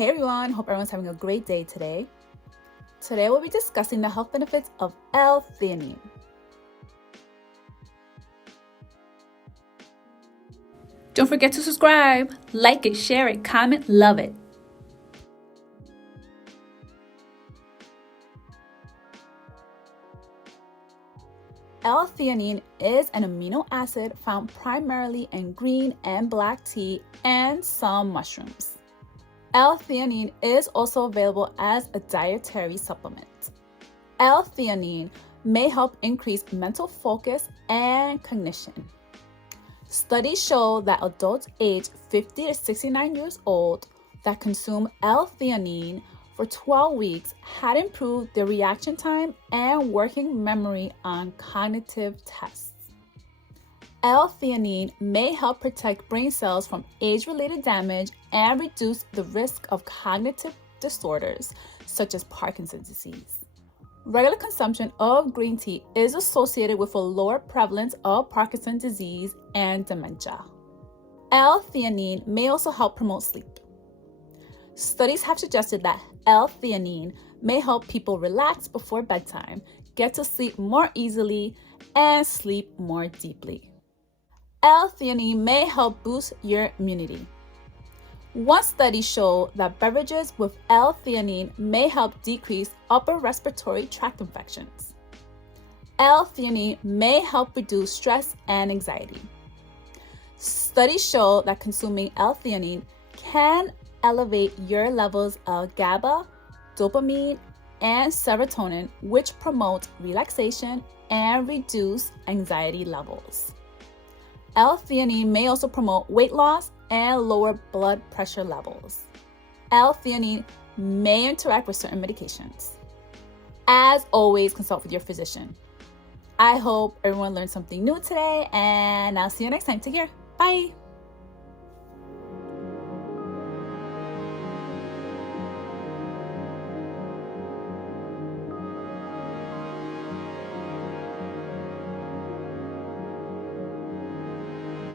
Hey everyone, hope everyone's having a great day today. Today we'll be discussing the health benefits of L-Theanine. Don't forget to subscribe, like it, share it, comment, love it. L-Theanine is an amino acid found primarily in green and black tea and some mushrooms. L-Theanine is also available as a dietary supplement. L-Theanine may help increase mental focus and cognition. Studies show that adults aged 50 to 69 years old that consume L-Theanine for 12 weeks had improved their reaction time and working memory on cognitive tests. L-Theanine may help protect brain cells from age-related damage and reduce the risk of cognitive disorders such as Parkinson's disease. Regular consumption of green tea is associated with a lower prevalence of Parkinson's disease and dementia. L-Theanine may also help promote sleep. Studies have suggested that L-Theanine may help people relax before bedtime, get to sleep more easily, and sleep more deeply. L-Theanine may help boost your immunity. One study showed that beverages with L-Theanine may help decrease upper respiratory tract infections. L-Theanine may help reduce stress and anxiety. Studies show that consuming L-Theanine can elevate your levels of GABA, dopamine, and serotonin, which promote relaxation and reduce anxiety levels. L-Theanine may also promote weight loss and lower blood pressure levels. L-Theanine may interact with certain medications. As always, consult with your physician. I hope everyone learned something new today, and I'll see you next time. Take care. Bye.